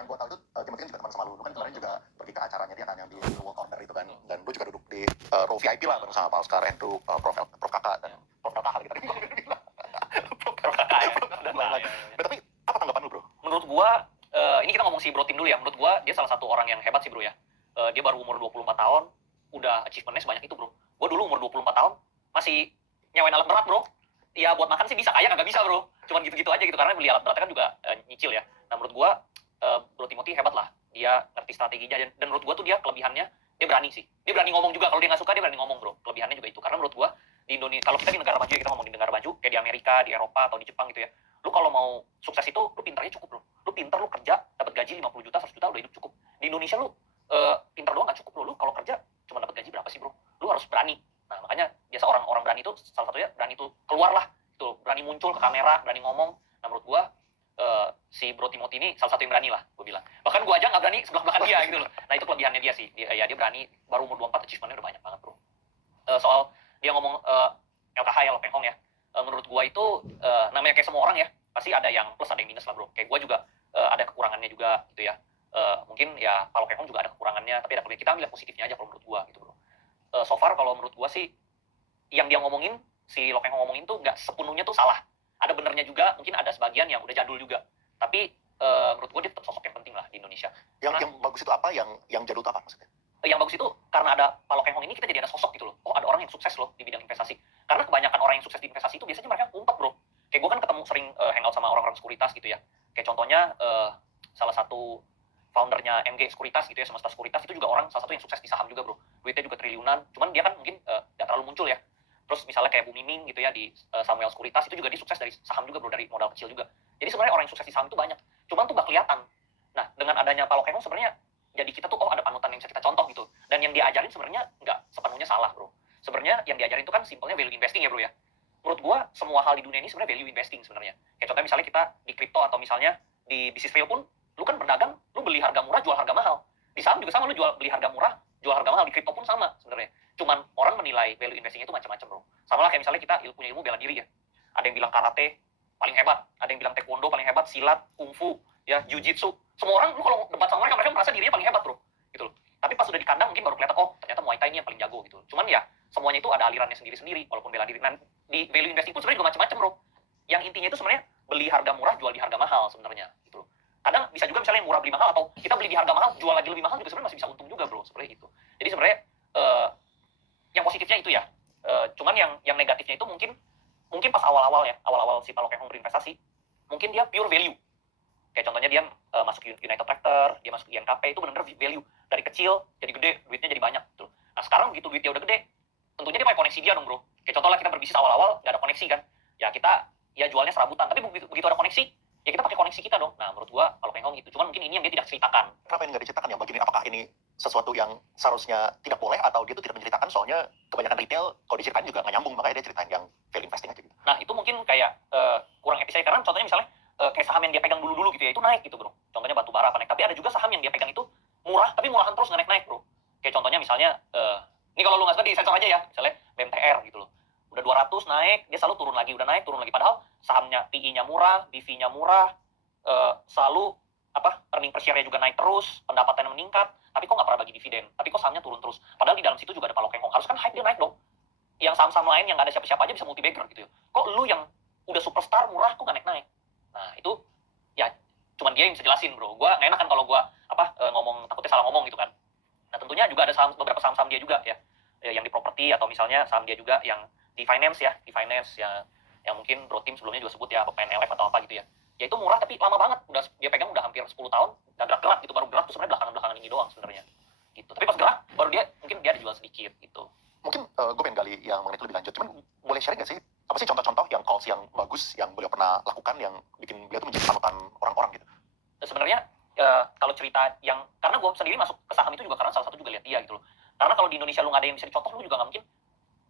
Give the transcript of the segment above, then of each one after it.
yang gue tahu itu Timothy kan juga teman sama lu kan kemarin juga pergi ke acaranya dia kan yang di World Corner itu kan, dan lu juga duduk di row VIP lah bareng sama Pak Oscar, Andrew, Prof Kakak dan Prof Kakak lagi tadi gue bilang Prof Kakak ya dan lain-lain. Tapi apa tanggapan lu bro? Menurut gua ini kita ngomong si Bro Tim dulu ya. Menurut gua dia salah satu orang yang hebat sih bro ya. Dia baru umur 24 tahun udah achievementnya sebanyak itu bro. Gua dulu umur 24 tahun masih nyewain alat berat bro. Ya buat makan sih bisa, kaya kagak bisa bro. Cuman gitu-gitu aja gitu, karena beli alat beratnya kan juga nyicil ya. Nah menurut gua Bro Timothy hebat lah. Dia ngerti strateginya, dan menurut gua tuh dia kelebihannya dia berani sih. Dia berani ngomong juga, kalau dia nggak suka dia berani ngomong bro. Kelebihannya juga itu. Karena menurut gua di Indonesia, kalau kita di negara maju ya, kita ngomong di negara maju kayak di Amerika, di Eropa atau di Jepang gitu ya. Lu kalau mau sukses itu lu pintarnya cukup bro. Lu pintar, lu kerja dapat gaji 50 juta, 100 juta udah hidup cukup. Di Indonesia lu pintar doang nggak cukup bro. Lu kalau kerja cuma dapat gaji berapa sih bro? Lu harus berani. Nah makanya biasa orang berani itu salah satunya berani itu keluar lah. Itu berani muncul ke kamera, berani ngomong. Nah menurut gua si Bro Timothy ini salah satu yang berani lah, gue bilang. Bahkan gue aja nggak berani sebelah belakang dia gitu loh. Nah itu kelebihannya dia sih. Dia berani, baru umur 24 achievementnya udah banyak banget bro. Soal dia ngomong LKH ya, Lo Peng Hong ya. Menurut gue itu namanya kayak semua orang ya, pasti ada yang plus ada yang minus lah bro. Kayak gue juga ada kekurangannya juga gitu ya. Mungkin ya Pak Lo Peng Hong juga ada kekurangannya, tapi ada kelebihan. Kita ambil positifnya aja kalau menurut gue gitu bro. So far kalau menurut gue sih yang dia ngomongin, si Lo Peng Hong ngomongin tuh nggak sepenuhnya tuh salah. Ada benernya juga, mungkin ada sebagian yang udah jadul juga. Tapi menurut gue dia tetap sosok yang penting lah di Indonesia. Yang bagus itu apa? Yang jadul itu apa maksudnya? Yang bagus itu karena ada Pak Lo Peng Hong ini, kita jadi ada sosok gitu loh. Oh ada orang yang sukses loh di bidang investasi. Karena kebanyakan orang yang sukses di investasi itu biasanya mereka ngumpet bro. Kayak gue kan ketemu sering hangout sama orang-orang sekuritas gitu ya. Kayak contohnya salah satu foundernya MG Sekuritas gitu ya, Semesta Sekuritas, itu juga orang salah satu yang sukses di saham juga bro. Duitnya juga triliunan. Cuman dia kan mungkin gak terlalu muncul ya. Terus misalnya kayak Bu Miming gitu ya di Samuel Sekuritas, itu juga dia sukses dari saham juga bro, dari modal kecil juga. Jadi sebenarnya orang yang sukses di saham itu banyak, cuman tuh gak kelihatan. Nah dengan adanya Pak Lo Peng Hong sebenarnya jadi kita tuh ada panutan yang bisa kita contoh gitu. Dan yang dia ajarin sebenarnya nggak sepenuhnya salah bro. Sebenarnya yang diajarin itu kan simpelnya value investing ya bro ya. Menurut gua semua hal di dunia ini sebenarnya value investing sebenarnya. Kayak contohnya misalnya kita di kripto atau misalnya di bisnis real pun, lu kan berdagang, lu beli harga murah jual harga mahal. Di saham juga sama, lu beli harga murah jual harga mahal. Di kripto pun sama sebenarnya. Cuman orang menilai value investing itu macam-macam bro. Sama lah kayak misalnya kita punya ilmu bela diri ya. Ada yang bilang karate paling hebat, ada yang bilang taekwondo paling hebat, silat, kungfu, ya, jujitsu. Semua orang lu kalau debat sama mereka merasa dirinya paling hebat bro, gitu loh. Tapi pas sudah di kandang mungkin baru kelihatan, oh ternyata Muay Thai ini yang paling jago gitu. Cuman ya semuanya itu ada alirannya sendiri-sendiri, walaupun bela diri. Nah di value investing pun sebenarnya juga macam-macam bro. Yang intinya itu sebenarnya beli harga murah jual di harga mahal sebenarnya, gitu loh. Kadang bisa juga misalnya murah beli mahal, atau kita beli di harga mahal jual lagi lebih mahal juga sebenarnya masih bisa untung juga bro, seperti itu. Jadi sebenarnya yang positifnya itu ya. Cuman yang negatifnya itu mungkin pas awal-awal ya, awal-awal si Pak Lo Peng Hong berinvestasi, mungkin dia pure value. Kayak contohnya dia masuk United Tractor, dia masuk INKP, itu benar-benar value. Dari kecil jadi gede, duitnya jadi banyak gitu. Nah sekarang begitu duit dia udah gede, tentunya dia pakai koneksi dia dong bro. Kayak contoh lah kita berbisnis awal-awal nggak ada koneksi kan, ya kita ya jualnya serabutan. Tapi begitu ada koneksi, ya kita pakai koneksi kita dong. Nah menurut gua Pak Lo Peng Hong gitu. Cuman mungkin ini yang dia tidak ceritakan. Kenapa yang nggak diceritakan yang bagian ini? Apakah ini sesuatu yang seharusnya tidak boleh, atau dia tuh tidak menceritakan soalnya kebanyakan retail kalau diceritain juga nggak nyambung, makanya dia ceritain yang value investing aja gitu. Nah itu mungkin kayak kurang etis. Karena contohnya misalnya kayak saham yang dia pegang dulu-dulu gitu ya, itu naik gitu bro. Contohnya batu bara apa naik. Tapi ada juga saham yang dia pegang itu murah, tapi murahan terus nggak naik-naik bro. Kayak contohnya misalnya ini kalau lu nggak suka di sensor aja ya, misalnya BMTR gitu loh. Udah 200 naik, dia selalu turun lagi, udah naik turun lagi. Padahal sahamnya PI-nya murah, BV-nya murah, selalu earning per share-nya juga naik terus, pendapatannya meningkat, tapi kok nggak pernah bagi dividen, tapi kok sahamnya turun terus. Padahal di dalam situ juga ada Pak Lo Peng Hong. Harus kan hype dia naik dong. Yang saham-saham lain yang nggak ada siapa-siapa aja bisa multi bagger gitu ya. Kok lu yang udah superstar murah kok nggak naik-naik? Nah itu ya cuman dia yang bisa jelasin bro. Gua nggak enak kan kalau gua ngomong, takutnya salah ngomong gitu kan. Nah tentunya juga ada beberapa saham-saham dia juga ya, yang di properti, atau misalnya saham dia juga yang di finance ya, yang mungkin Bro Tim sebelumnya juga sebut ya, PNLF atau apa gitu ya. Ya itu murah tapi lama banget, udah dia pegang udah hampir 10 tahun, dan gerak-gerak gitu, baru gerak tuh sebenarnya belakangan ini doang sebenarnya. Gitu. Tapi pas gerak baru mungkin dia dijual sedikit gitu. Mungkin gue pengen gali yang mengenai itu lebih lanjut, cuman boleh sharing nggak sih apa sih contoh-contoh yang calls yang bagus yang beliau pernah lakukan yang bikin beliau tuh menjadi panutan orang-orang gitu? Sebenarnya kalau cerita yang, karena gue sendiri masuk ke saham itu juga karena salah satu juga lihat dia gitu loh. Karena kalau di Indonesia lu nggak ada yang bisa dicontoh, lu juga nggak mungkin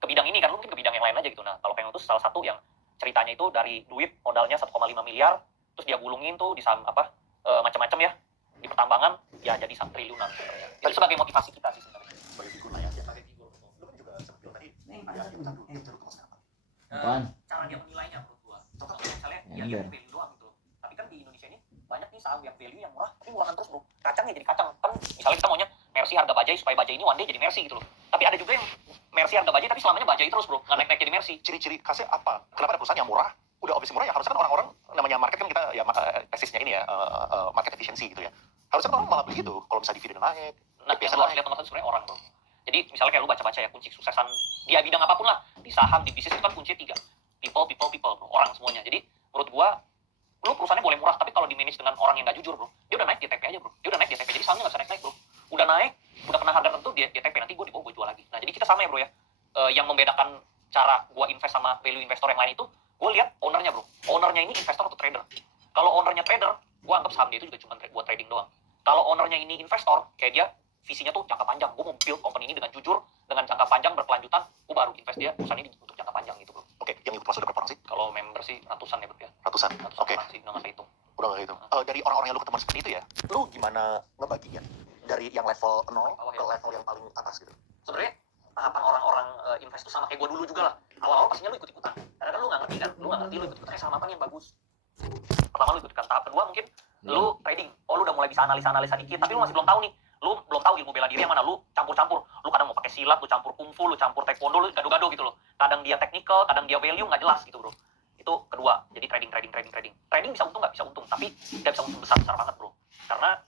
ke bidang ini kan, lu mungkin ke bidang yang lain aja gitu. Nah kalau pengen itu salah satu yang ceritanya itu dari duit modalnya 1,5 miliar, terus dia gulungin tuh di saham macam-macam ya, di pertambangan ya jadi 1 triliunan sebenarnya. Itu sebagai motivasi kita sih sebenarnya. Sebagai figur lah ya, sebagai figur. Lu kan juga sempat bilang tadi cara dia menilainya menurut gua. Contohnya misalnya dia value doang gitu. Tapi kan di Indonesia ini banyak nih saham yang value yang murah tapi murahan terus bro, kacangnya jadi kacang kan. Misalnya kita maunya Mercy harga bajai supaya bajai ini one day jadi Mercy gitu loh, tapi ada juga yang Mercy harga bajai tapi selamanya bajai terus bro, nggak naik-naik jadi Mercy. Ciri-ciri khasnya apa? Kenapa ada perusahaan yang murah? Udah obviously murah ya, harusnya kan orang-orang, namanya market kan kita ya tesisnya ini ya, market efficiency gitu ya. Harusnya kan orang malah beli gitu kalau bisa dividen naik, Nah, yang biasa lu harus naik. lihat teman-teman sebenarnya orang bro. Jadi misalnya kayak lu baca-baca ya kunci kesuksesan dia bidang apapun lah, di saham, di bisnis itu kan kuncinya 3. People bro, orang semuanya. Jadi menurut gua lu perusahaannya boleh murah tapi kalau di manage dengan orang yang nggak jujur bro, dia udah naik di TP aja bro, dia udah naik di TP, jadi sahamnya nggak bisa naik bro, udah naik, udah kena harga tertentu dia TP, nanti gua di bawah gua jual lagi. Nah jadi kita sama ya bro ya. Yang membedakan cara gua invest sama value investor yang lain itu, gua lihat ownernya bro, ownernya ini investor atau trader. Kalau ownernya trader, gua anggap saham dia itu juga cuma buat trading doang. Kalau ownernya ini investor, kayak dia visinya tuh jangka panjang, gua mau build company ini dengan jujur, dengan jangka panjang berkelanjutan, gua baru invest dia perusahaan ini untuk jangka panjang gitu bro. Oke, yang ikut masuk berapa orang sih? Kalau member sih ratusan ya bro ya, Ratusan. ratusan Oke, orang sih, udah nggak saya hitung. udah nggak gitu. Dari orang-orang yang lu ketemu seperti itu ya, lu gimana ngebaginya? Dari yang level 0 ke level yang paling atas gitu. Sebenarnya tahapan orang-orang invest itu sama kayak gue dulu juga lah. Awal-awal pastinya lu ikut-ikutan, karena kan lu nggak ngerti kan, lu ikut-ikutan sama apa nih yang bagus. Pertama lu ikut-ikutan, tahap kedua mungkin lu trading. Oh lu udah mulai bisa analisa dikit, tapi lu masih belum tahu nih. Lu belum tahu ilmu bela diri yang mana, lu campur-campur. Lu kadang mau pakai silat, lu campur kungfu, lu campur taekwondo, lu gado-gado gitu loh. Kadang dia technical, kadang dia value, nggak jelas gitu bro. Itu kedua, jadi trading. Trading bisa untung nggak? Bisa untung, tapi nggak bisa untung besar banget bro. Karena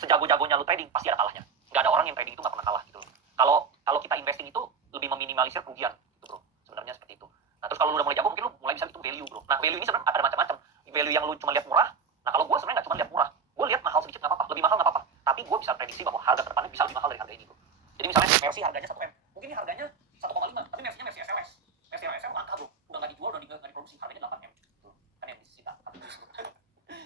sejago-jagonya lu trading pasti ada kalahnya. Nggak ada orang yang trading itu nggak pernah kalah gitu loh. Kalau kita investing itu lebih meminimalisir kerugian gitu bro. Sebenarnya seperti itu. Nah terus kalau lu udah mulai jago mungkin lu mulai bisa hitung value bro. Nah value ini sebenarnya ada macam-macam. Value yang lu cuma lihat murah. Nah kalau gue sebenarnya nggak cuma lihat murah, gue lihat mahal sedikit nggak apa-apa, lebih mahal nggak apa-apa. Tapi gue bisa prediksi bahwa harga kedepannya bisa lebih mahal dari harga ini bro. Jadi misalnya Mercy harganya 1 M, mungkin ini harganya 1,5, tapi Mercy-nya Mercy SLS. Mercy SLS langka bro, udah nggak dijual, udah nggak diproduksi, harganya 8 M. Tuh, kan yang disita,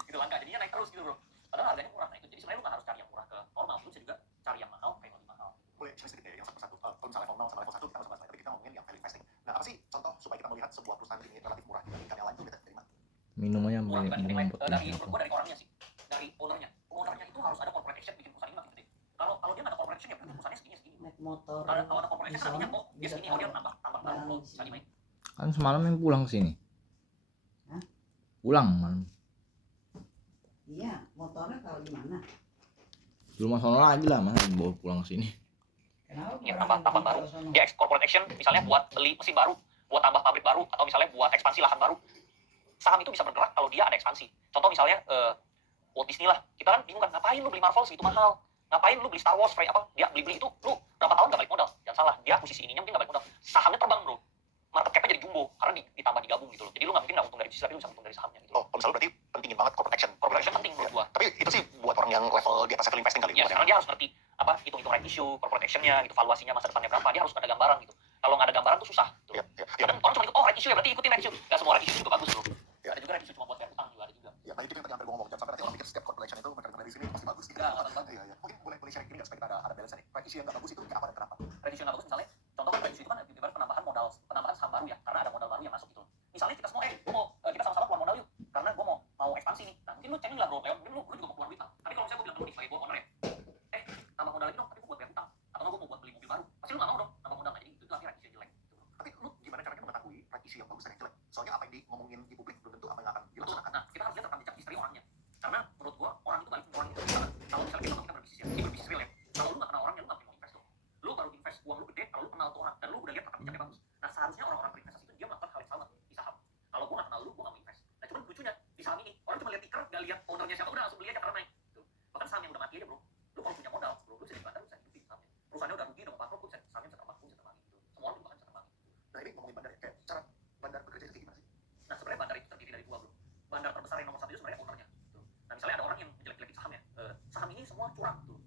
itu langka, jadinya naik terus gitu bro. Padahal harganya murah, nah itu jadi sebenarnya lu nggak harus cari yang murah ke normal, lu bisa juga cari yang mahal kayak lebih mahal. Boleh share sedikit ya, yang satu persatu. Kalau misalnya level 0 sama level 1 kita harus bahas, tapi kita ngomongin yang value investing. Nah apa sih contoh supaya kita melihat sebuah perusahaan ini relatif murah dibandingkan yang lain, itu kita dari mana? Minumannya Murah banyak dibanding yang minum lain. buat Dari menurut gua dari orangnya sih, dari ownernya itu harus ada corporate action bikin perusahaan ini makin gede. Kalau dia nggak ada corporate action ya berarti perusahaannya segini. naik motor Kalau ada corporate action artinya kok dia segini, oh dia tambah baru bisa dimain. kan semalam yang pulang ke sini. Hah? Pulang malam. iya motornya kalau di mana Di rumah sono lagi lah, masa bawa pulang ke sini. kenapa Ya, berangkat tambah di baru. kalau sono? Dia corporate action misalnya buat beli mesin baru, buat tambah pabrik baru, atau misalnya buat ekspansi lahan baru. Saham itu bisa bergerak kalau dia ada ekspansi. Contoh misalnya Walt Disney lah, kita kan bingung kan, ngapain lu beli Marvel segitu mahal, ngapain lu beli Star Wars kayak apa, dia beli itu, lu berapa tahun gak balik modal, jangan salah, dia posisi ininya mungkin gak balik modal, sahamnya terbang bro, market cap-nya jadi jumbo, karena ditambah digabung gitu loh, jadi lu gak mungkin gak untung dari bisnis, tapi lu bisa untung dari sahamnya gitu loh. Oh, kalau misalnya berarti pentingin banget corporate action. Corporate action penting menurut gua. Tapi itu sih buat orang yang level di atas level investing kali. Ya, sekarang dia harus ngerti apa hitung-hitung right issue, corporate action-nya, gitu, valuasinya masa depannya berapa, dia harus ada gambaran gitu. Kalau nggak ada gambaran tuh susah. Tuh. Ya. Kadang orang cuma ikut, oh right issue ya berarti ikutin right issue. Gak semua right issue juga bagus bro. Ya. Ada juga right issue cuma buat bayar utang juga ada juga. Ya, nah itu yang tadi hampir gue ngomong. Jangan sampai nanti orang pikir setiap corporate action itu mereka dari sini pasti bagus gitu. Nggak bagus. Iya. Mungkin boleh share ini nggak supaya kita ada balance nih. Right issue yang nggak bagus itu kayak apa dan kenapa? Right issue yang nggak bagus misalnya, contoh kan right issue itu kan ibarat penambahan saham baru ya, karena ada modal baru yang masuk gitu. Misalnya kita semua, kita sama-sama keluar modal yuk, karena gue mau ekspansi nih. Nah mungkin lu cengin lah bro, mungkin lu juga mau keluar duit lah. Tapi kalau misalnya gue bilang ke lu nih sebagai gue owner ya, tambah modal lagi dong, tapi gue buat bayar utang, atau gue mau buat beli mobil baru, pasti lu nggak mau dong tambah modal. Nah jadi itu artinya right issue jelek. Tapi lu gimana caranya mengetahui right issue yang bagus dan yang jelek? Soalnya apa yang ngomongin di publik belum tentu apa yang akan dilaksanakan. Nah kita harus lihat rekam jejak history orangnya, karena menurut gue orang itu balik ke orang itu bisa. Kalau misalnya kita berbisnis ya, ini berbisnis real ya, kalau lu nggak kenal orangnya lu nggak mau invest tuh. Lu baru invest uang lu gede kalau lu kenal tuh orang dan lu udah lihat rekam jejaknya bagus. Nah seharusnya orang-orang berinvestasi itu dia melakukan hal yang sama di saham. Kalau gue nggak kenal lu, gue nggak mau invest. Nah cuman lucunya di saham ini orang cuma lihat ticker, nggak lihat ownernya siapa, udah langsung beli aja karena naik. Tuh. Bahkan saham yang udah mati aja bro, lu kalau punya modal, bro, lu bisa di bandar, lu bisa hidupin sahamnya. Perusahaannya udah rugi, udah mau bangkrut, lu bisa sahamnya bisa terbang gitu. Semua orang juga kan bisa terbang gitu. Nah ini ngomongin bandar ya, kayak cara bandar bekerja itu gimana sih? Nah sebenarnya bandar itu terdiri dari dua bro. Bandar terbesar yang nomor satu itu sebenarnya ownernya. Tuh. Nah misalnya ada orang yang menjelek-jelekin sahamnya, saham ini semua curang tuh.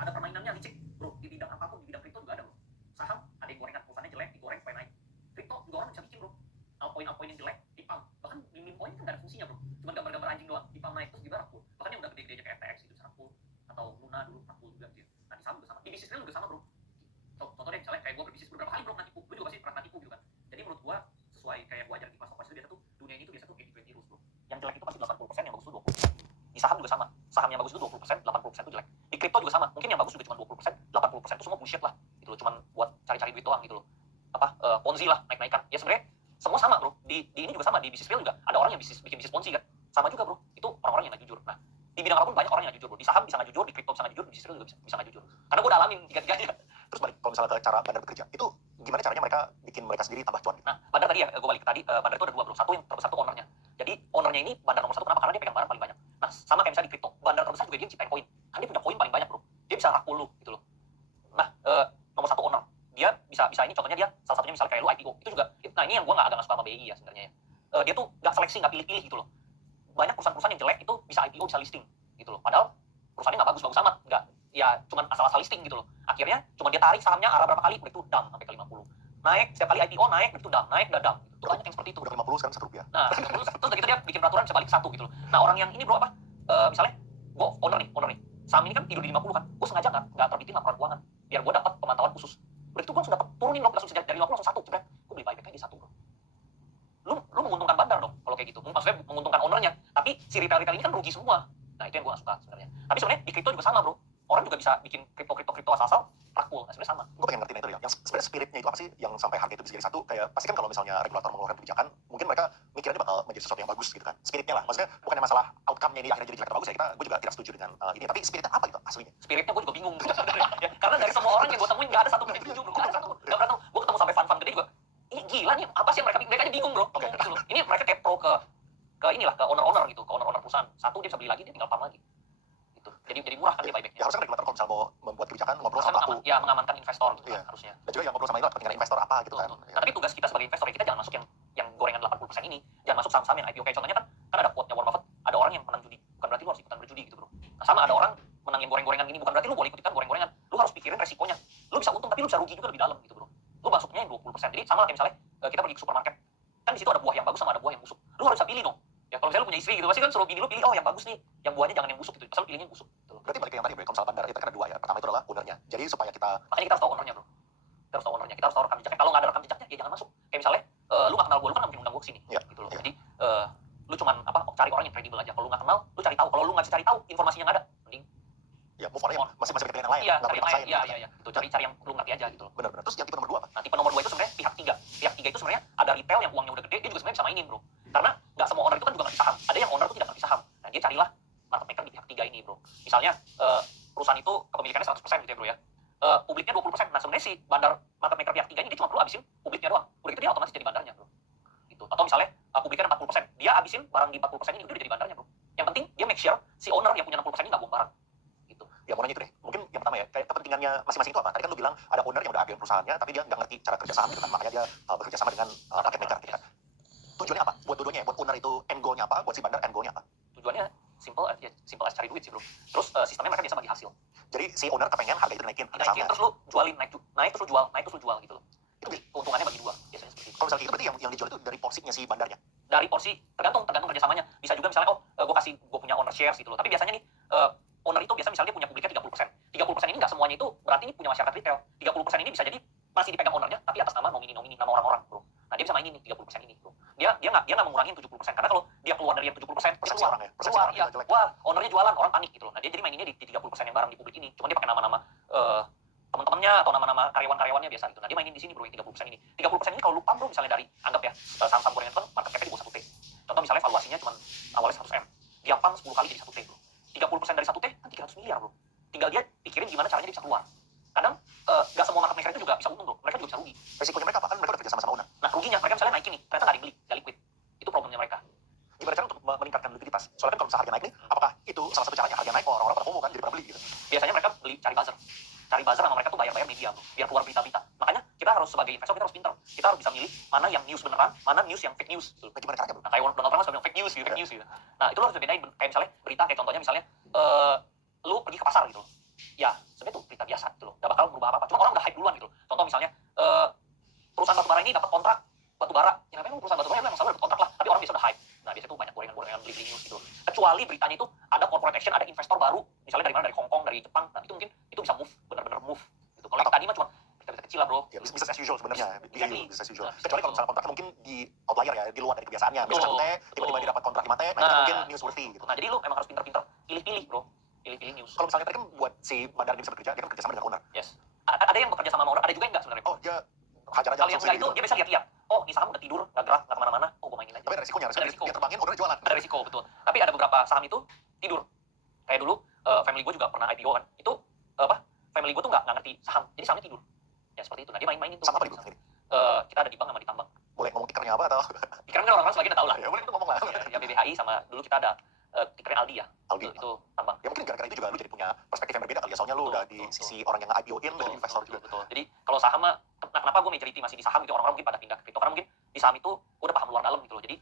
Ada permainannya licik bro, di bidang apapun, di bidang kripto juga ada bro. Saham ada yang gorengan, perusahaannya jelek, digoreng supaya naik. Kripto juga orang bisa bikin bro, altcoin yang jelek dipam, bahkan di meme coin kan gak ada fungsinya bro, cuma gambar-gambar anjing doang, dipam naik terus dibarak bro. Bahkan yang udah gede-gede aja kayak FTX gitu, Sarapul atau Luna dulu, Sarapul juga gitu. Nah di saham juga sama, di bisnis real juga sama bro. Contohnya misalnya kayak gue berbisnis beberapa kali bro kena tipu, gue juga pasti pernah kena tipu gitu kan. Jadi menurut gue sesuai kayak gue ajarin di kelas itu biasa tuh dunia ini tuh biasa tuh 80-20 rules bro. Yang jelek itu pasti 80%, yang bagus itu 20%. Di saham juga sama, saham yang bagus itu 20%, 80% itu jelek. Di kripto juga sama, mungkin yang bagus juga cuma 20%, 80% itu semua bullshit lah gitu loh, cuma buat cari-cari duit doang gitu loh. Ponzi lah, naik-naikan. Ya sebenarnya semua sama bro, di ini juga sama, di bisnis real juga ada orang yang bikin bisnis ponzi kan, sama juga bro, itu orang-orang yang nggak jujur. Nah Di bidang apapun banyak orang yang nggak jujur bro. Di saham bisa nggak jujur, di kripto bisa nggak jujur, di bisnis juga bisa nggak jujur. Karena gue udah alamin tiga-tiganya. Terus balik kalau misalnya ke cara bandar bekerja, itu gimana caranya mereka bikin mereka sendiri tambah cuan? Nah, bandar tadi ya, gue balik ke tadi, bandar itu ada dua bro. Satu yang terbesar tuh ownernya. Jadi ownernya ini bandar nomor satu, kenapa? Karena dia pegang barang paling banyak. Nah, sama kayak misalnya di kripto, bandar terbesar juga dia yang ciptain koin. Kan dia punya koin paling banyak bro. Dia bisa rakul lu gitu loh. Nah, nomor satu owner. Dia bisa ini contohnya dia salah satunya misalnya kayak lu IPO. Itu juga, nah ini yang gue agak suka sama BI ya sebenarnya ya. Dia tuh nggak seleksi, nggak pilih-pilih gitu loh. Banyak perusahaan-perusahaan yang jelek itu bisa IPO, bisa listing gitu loh. Padahal perusahaannya nggak bagus-bagus amat, nggak ya cuman asal-asal listing gitu loh. Akhirnya cuma dia tarik sahamnya arah berapa kali, udah itu dump sampai ke 50. Naik setiap kali IPO naik, udah itu dump, naik udah dump. Itu banyak yang seperti itu. Udah 50 sekarang ₹1. Nah, terus udah gitu dia bikin peraturan bisa balik ke 1 gitu loh. Nah, orang yang ini bro apa? Misalnya gue owner nih. Saham ini kan tidur di 50 kan. Gue sengaja nggak terbitin laporan keuangan biar gue dapat pemantauan khusus. Udah itu gue langsung dapat turunin langsung dari 50 langsung 1 jebret. Gue beli buyback aja di 1 bro. Lu menguntungkan bandar dong kalau kayak gitu. Maksudnya menguntungkan ownernya, tapi si retail ini kan rugi semua. Nah, itu yang gue gak suka sebenarnya. Tapi sebenarnya di kripto juga sama bro. Orang juga bisa bikin kripto asal-asal rakul. Nah, sebenarnya sama. Gue pengen ngertiin itu ya. Yang sebenarnya spiritnya itu apa sih yang sampai harga itu bisa jadi 1? Kayak pasti kan kalau misalnya regulator mengeluarkan kebijakan, mungkin mereka mikirnya bakal menjadi sesuatu yang bagus gitu kan. Spiritnya lah. Maksudnya bukannya masalah outcome-nya ini akhirnya jadi jelek atau bagus ya. Gue juga tidak setuju dengan ini. Tapi spiritnya apa gitu aslinya? Spiritnya gue juga bingung sebenarnya. Ya, karena dari semua orang yang gue temuin gak ada satu pun yang setuju bro. Gak ada satu. Gak pernah. Gue ketemu sampai fan gede juga. Ini gila nih, apa sih yang mereka aja bingung bro. Oke. Gitu loh. Ini mereka kayak pro ke inilah, ke owner gitu, ke owner perusahaan. Satu dia bisa beli lagi, dia tinggal farm lagi. Gitu. Jadi murah kan dia buybacknya. Ya harusnya kan regulator kalau misalnya mau membuat kebijakan ngobrol sama aku. Ya mengamankan investor gitu Iya. kan harusnya. Dan juga yang ngobrol sama ini kepentingan investor apa gitu kan. Nah, tapi tugas kita sebagai investor ya, kita jangan masuk yang gorengan 80% ini. Jangan masuk saham-saham yang IPO. Kayak contohnya kan ada quote-nya Warren Buffett, ada orang yang menang judi. Bukan berarti lu harus ikutan berjudi gitu bro. Nah, sama ada orang menang yang goreng-gorengan gini, bukan berarti lu boleh ikutan goreng-gorengan. Lu harus pikirin resikonya. Lu bisa untung tapi lu bisa rugi juga lebih dalam gitu bro. Lu masuknya yang 20%. Jadi sama kayak misalnya kita pergi ke supermarket. Kan di situ ada buah yang bagus sama ada buah yang busuk. Lu harus bisa pilih dong. Ya kalau misalnya lu punya istri gitu, pasti kan suruh bini lu pilih, oh yang bagus nih, yang buahnya jangan yang busuk gitu. Pasal pilihnya yang busuk gitu loh. Berarti balik ke yang tadi bro, kalau misalnya bandar kita kan ada dua ya. Pertama itu adalah ownernya. Jadi supaya kita Makanya kita harus tahu ownernya bro. Kita harus tahu ownernya, kita harus tahu rekam jejaknya. Kalau nggak ada rekam jejaknya, ya jangan masuk. Kayak misalnya, lu nggak kenal gue, lu kan nggak mungkin undang gue kesini, Iya, gitu loh. iya. Jadi, lu cuman cari orang yang kredibel aja. Kalau lu nggak kenal, lu cari tahu. Kalau lu nggak bisa cari tahu informasi yang ada, mending ya move on aja masih kepentingan yang lain. iya, Nggak cari perlu yang lain. dipaksain. Iya. Itu cari yang lu ngerti aja gitu loh. Benar-benar. Terus yang tipe nomor 2 apa? Nah, tipe nomor 2 itu sebenarnya pihak 3. Pihak 3 itu sebenarnya ada retail yang uangnya udah gede, dia juga sebenarnya bisa mainin bro. Karena nggak semua owner itu kan juga ngerti saham. Ada yang owner itu tidak ngerti saham. Nah, dia carilah market maker di pihak 3 ini bro. Misalnya perusahaan itu kepemilikannya 100% gitu ya bro ya. Publiknya 20%. Nah, sebenarnya si bandar market maker pihak 3 ini dia cuma perlu habisin publiknya doang. Udah gitu dia otomatis jadi bandarnya bro. Gitu. Atau misalnya publiknya 40%, dia habisin barang di 40% ini udah jadi bandarnya bro. Yang penting dia make sure si owner yang punya 60% ini nggak buang barang. Gitu. Ya mau nanya itu deh. Mungkin yang pertama ya, kayak kepentingannya masing-masing itu apa? Tadi kan lu bilang ada owner yang udah agen perusahaannya, tapi dia nggak ngerti cara kerja saham gitu kan. Makanya dia bekerja sama dengan market maker gitu kan. Tujuannya apa? Buat dua-duanya ya? Buat owner itu end goal-nya apa? Buat si bandar end goal-nya apa? Tujuannya simple as cari duit sih bro. Terus sistemnya mereka biasa bagi hasil. Jadi si owner kepengen harga itu naikin, harga Naikin sahamnya. terus lu jualin, naik terus lu jual, naik terus lu jual gitu loh. Itu keuntungannya bagi dua biasanya seperti itu. Kalau misalnya gitu berarti yang dijual itu dari porsinya si bandarnya. Dari porsi tergantung kerjasamanya. Bisa juga misalnya gue punya owner shares gitu loh. Tapi biasanya nih owner itu biasa misalnya dia punya publiknya 30%. 30% ini nggak semuanya itu berarti ini punya masyarakat retail. 30% ini bisa jadi masih dipegang ownernya tapi atas nama nomini nama orang-orang bro. Nah, dia bisa mainin nih 30% ini bro. Dia nggak mengurangin 70% karena kalau dia keluar dari yang 70% dia Persepsi keluar. orang ya. Persepsi Keluar orang iya. juga jelek. Wah, ownernya jualan, orang panik gitu loh. Nah, dia jadi maininnya di 30% yang barang di publik ini. Cuma dia pakai nama-nama teman-temannya atau nama-nama karyawan-karyawannya biasa gitu. Nah, dia mainin di sini bro, yang 30% ini. 30% ini kalau lupa bro, misalnya dari anggap ya saham-saham gorengan itu kan market cap-nya di bawah 1T. Contoh misalnya valuasinya cuma awalnya 100M. Dia pump 10 kali jadi 1T bro. 30% dari 1T kan 300 miliar bro. Tinggal dia pikirin gimana caranya dia bisa keluar. Kadang nggak semua market maker itu juga bisa untung bro. Mereka juga bisa rugi. Resikonya mereka apa? Kan mereka udah kerja sama owner. Nah, ruginya mereka misalnya naikin nih, ternyata nggak ada yang beli, nggak liquid. Itu problemnya mereka. Gimana cara untuk meningkatkan likuiditas? Soalnya kan kalau misalnya harga naik nih, apakah itu salah satu caranya harga naik? Oh, orang-orang pada FOMO kan jadi pada beli gitu. Biasanya mereka cari buzzer. Cari buzzer sama mereka tuh bayar media bro, biar keluar berita-berita. Makanya kita harus sebagai investor kita harus pintar. Kita harus bisa milih mana yang news beneran, mana news yang fake news. Nah, gimana caranya bro? Nah, kayak Donald Trump bilang fake news gitu. Nah, itu lo harus bedain kayak misalnya berita kayak contohnya misalnya lu pergi ke pasar gitu. Ya, sebenarnya tuh berita biasa gitu loh. Gak bakal berubah apa-apa. Cuma orang udah hype duluan gitu. Contoh misalnya perusahaan batubara ini dapat kontrak batubara. Ya namanya perusahaan batubara emang selalu dapat kontrak lah, tapi orang biasa udah hype. Nah, biasanya tuh banyak gorengan-gorengan beli news gitu. Kecuali beritanya itu ada corporate action, ada investor baru, misalnya dari mana, dari Hong Kong, dari Jepang. Nah, itu mungkin itu bisa move, benar-benar move gitu. Kalau yang tadi mah cuma berita-berita kecil lah bro. Ya, business as usual sebenarnya. Exactly. Business as usual. Nah, Kecuali kalau misalnya kontraknya mungkin di outlier ya, di luar dari kebiasaannya. Biasanya 1T, tiba-tiba dia dapat kontrak 5T, nah itu mungkin newsworthy gitu. Nah, jadi lu emang harus pintar-pintar pilih-pilih bro. Pilih-pilih news. Kalau misalnya tadi kan buat si bandar ini bisa bekerja, dia kan kerja sama dengan owner. Yes. Ada yang bekerja sama owner, ada juga yang enggak sebenarnya. Oh, dia hajar aja Kalau yang langsung enggak itu gitu. dia bisa lihat-lihat. Oh, ini saham udah tidur, nggak gerak, nggak kemana-mana. Oh, gue mainin aja. Tapi ada resikonya, Ada resiko. dia terbangin, owner jualan. Ada resiko betul. Tapi ada beberapa saham itu tidur. kayak dulu family gue juga pernah IPO kan. Itu family gue tuh nggak ngerti saham, jadi sahamnya tidur. Ya seperti itu. Nah dia main-mainin tuh. Sama apa di bro? Kita ada di bank sama di tambang. Boleh ngomong tikernya apa atau? Pikiran kan orang-orang sebagian udah tahu lah. Ya boleh itu ngomong lah. Ya BBHI sama dulu kita ada tikernya Aldi ya. Aldi. Itu tambang. Ya mungkin gara-gara itu juga lu jadi punya perspektif yang berbeda kali ya. Soalnya lu udah di sisi orang yang IPO-in dan investor juga. Betul. Jadi kalau saham mah, kenapa gue majority masih di saham gitu, orang-orang mungkin pada pindah ke kripto karena mungkin di saham itu gue udah paham luar dalam gitu loh. Jadi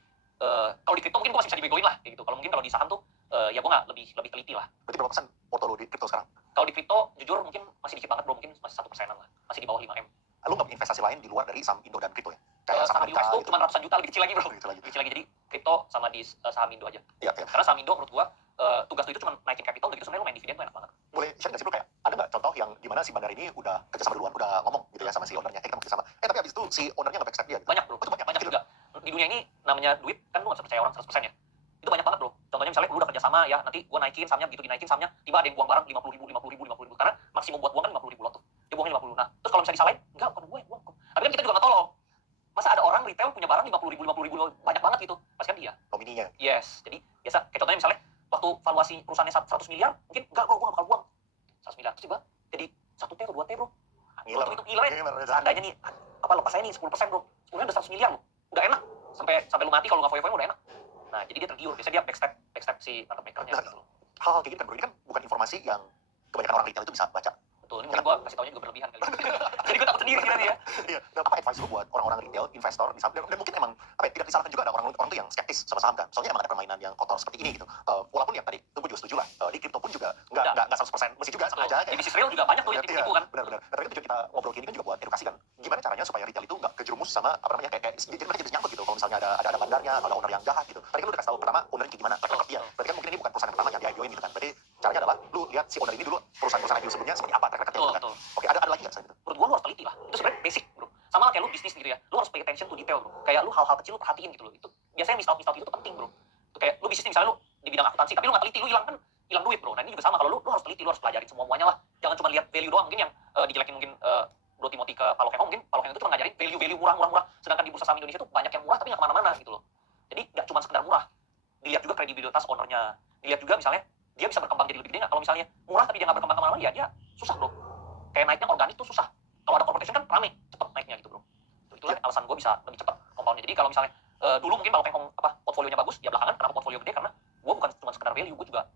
kalau di kripto mungkin gue masih bisa dibegoin lah kayak gitu. Kalau di saham tuh ya gue nggak lebih teliti lah. Berarti berapa persen porto lu di kripto sekarang? Kalau di kripto jujur mungkin masih dikit banget bro, mungkin masih 1%-an lah, masih di bawah 5M. Lu nggak investasi lain di luar dari saham Indo dan kripto ya? Kayak Saham Amerika US tuh gitu. cuma ratusan juta, lebih kecil lagi bro. Gitu lagi. Kecil lagi, jadi kripto sama di saham Indo aja. Iya, iya. Karena saham Indo menurut gue tugas lu itu cuma naikin capital, begitu sebenarnya lu main dividen tuh enak banget. Boleh share nggak sih bro, kayak ada nggak contoh yang dimana si bandar ini udah kerja sama duluan, udah ngomong gitu ya sama si ownernya, kita mau kerja sama, tapi abis itu si ownernya nggak backstep dia gitu. Banyak bro, Oh, itu banyak juga. Di dunia ini namanya duit, kan lu gak bisa percaya orang 100% ya. Itu banyak banget bro. Contohnya misalnya lu udah kerja sama ya, nanti gua naikin sahamnya, begitu dinaikin sahamnya, tiba ada yang buang barang 50.000, karena maksimum buat buang kan 50.000 lot tuh. Dia buangnya 50. Nah, terus kalau misalnya disalahin, enggak, bukan gue yang buang kok. Tapi kan kita juga nggak tolong. Masa ada orang retail punya barang 50.000, banyak banget gitu. Pasti kan dia. Nomininya. Yes. Jadi biasa kayak contohnya misalnya waktu valuasi perusahaannya 100 miliar, mungkin enggak bro, gue gak bakal buang 100 miliar. Terus tiba jadi 1T atau 2T bro. Ngiler. Itu ngiler ya. Seandainya nih, lepas saya nih 10% bro. 10% udah 100 miliar loh. Udah enak. Sampai lu mati kalau nggak foya-foya udah enak. Nah, jadi dia tergiur. Biasanya dia backstep si market maker-nya gitu loh. Hal-hal kayak gitu kan bro, ini kan bukan informasi yang kebanyakan orang retail itu bisa baca. Betul, ini mungkin gue kasih taunya juga berlebihan kali. Jadi gue takut sendiri nanti ya. Iya, dan apa advice lu buat orang-orang retail, investor di saham, dan mungkin emang tidak disalahkan juga ada orang tuh yang skeptis sama saham kan, soalnya emang ada permainan yang kotor seperti ini gitu. Walaupun yang tadi itu gue juga setuju lah, di kripto pun juga nggak 100% mesti juga sama aja Di kayak. bisnis real juga banyak tuh yang tipu-tipu kan. Benar-benar. Tapi kan tujuan kita ngobrol gini kan juga buat edukasi kan, gimana caranya supaya retail itu nggak kejerumus sama apa namanya kayak jadi mereka jadi nyangkut gitu kalau misalnya ada bandarnya, ada owner yang jahat gitu. Tadi kan lu udah kasih tahu pertama ownernya kayak gimana, track record dia. Berarti kan mungkin ini bukan perusahaan yang pertama yang di IPO-in gitu kan. Berarti caranya adalah lu lihat si owner ini dulu perusahaan-perusahaan IPO sebelumnya seperti apa track record-nya gitu kan. Oke, ada lagi nggak selain itu? Menurut gue lu harus teliti lah. Itu sebenarnya basic bro. Sama lah kayak lu bisnis gitu ya. Lu harus pay attention to detail bro. Kayak lu hal-hal kecil lu perhatiin gitu loh. Itu biasanya misal itu tuh penting bro. Itu kayak lu bisnis nih, misalnya lu di bidang akuntansi tapi lu nggak teliti, lu hilang duit bro. Nah ini juga sama, kalau lu harus teliti, lu harus pelajarin semuanya lah. Jangan cuma lihat value doang. Mungkin yang dijelekin mungkin Bro Timothy ke Pak Lokeng, mungkin Pak Lokeng itu cuma ngajarin value murah. Sedangkan di bursa saham Indonesia tuh banyak yang murah tapi nggak kemana-mana gitu loh. Jadi nggak cuma sekedar murah. Dilihat juga kredibilitas ownernya. Dilihat juga misalnya dia bisa berkembang jadi lebih gede nggak. Kalau misalnya murah tapi dia nggak berkembang kemana-mana, ya dia susah bro. Kayak naiknya organik tuh susah. Kalau ada competition kan rame, cepet naiknya gitu bro. Itulah alasan gue bisa lebih cepat compoundnya. Jadi kalau misalnya dulu mungkin Pak Lokeng portfolionya bagus, ya belakangan kenapa portfolio gede, karena gue bukan cuma sekedar value, gue juga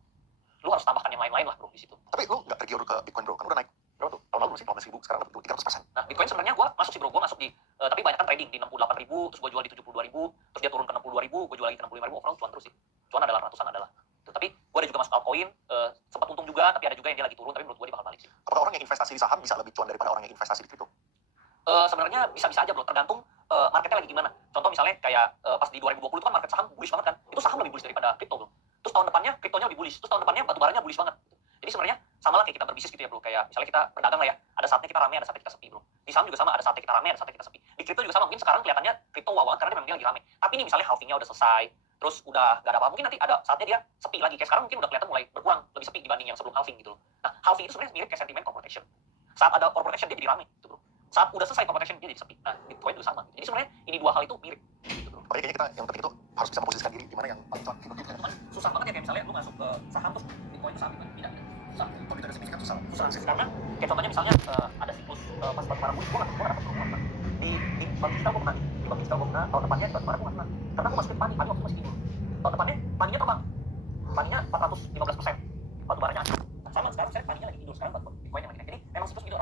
lu harus tambahkan yang lain-lain lah bro di situ. Tapi lu nggak tergiur ke Bitcoin bro, kan udah naik berapa tuh? Tahun lalu sih 15.000, sekarang lebih 300%. Nah, Bitcoin sebenarnya gue masuk sih bro, gue masuk di tapi banyak kan trading di 68.000, terus gue jual di 72.000, terus dia turun ke 62.000, gue jual lagi ke 65.000, overall cuan terus sih. Cuan adalah ratusan adalah. Tapi gue ada juga masuk altcoin, sempat untung juga, tapi ada juga yang dia lagi turun, tapi menurut gue dia bakal balik sih. Apakah orang yang investasi di saham bisa lebih cuan daripada orang yang investasi di kripto? Sebenarnya bisa-bisa aja bro, tergantung marketnya lagi gimana. Contoh misalnya kayak pas di 2020 itu kan market saham bullish banget kan, itu saham lebih bullish daripada kripto bro. Terus tahun depannya kriptonya lebih bullish, terus tahun depannya batu baranya bullish banget. Jadi sebenarnya sama lah kayak kita berbisnis gitu ya bro, kayak misalnya kita berdagang lah ya, ada saatnya kita rame, ada saatnya kita sepi bro. Di saham juga sama, ada saatnya kita rame, ada saatnya kita sepi. Di kripto juga sama, mungkin sekarang kelihatannya kripto wow banget karena memang dia lagi rame. Tapi ini misalnya halvingnya udah selesai, terus udah gak ada apa, mungkin nanti ada saatnya dia sepi lagi. Kayak sekarang mungkin udah kelihatan mulai berkurang, lebih sepi dibanding yang sebelum halving gitu loh. Nah, halving itu sebenarnya mirip kayak sentimen corporate action. Saat ada corporate action dia jadi rame gitu bro. Saat udah selesai corporate action dia jadi sepi. Nah, Bitcoin juga sama. Jadi sebenarnya ini dua hal itu mirip gitu bro. Tapi kayaknya kita yang penting itu harus bisa memposisikan diri di mana yang paling cuan. Cuman susah banget ya kayak misalnya lu masuk ke saham terus Bitcoin itu saham kan tidak. Susah. Kalau tidak ada signifikan susah. Susah karena kayak contohnya misalnya ada siklus pas batu bara bullish, gue nggak dapat keuntungan kan. Di bank digital gue pernah, di bank digital gue pernah, tahun depannya di batu bara gue nggak pernah, karena gue masukin pani waktu masih tidur. Tahun depannya paninya terbang, paninya 415%, batu baranya hancur. Nah, sama sekarang saya paninya lagi tidur, sekarang Bitcoin yang lagi naik. Jadi memang siklus gitu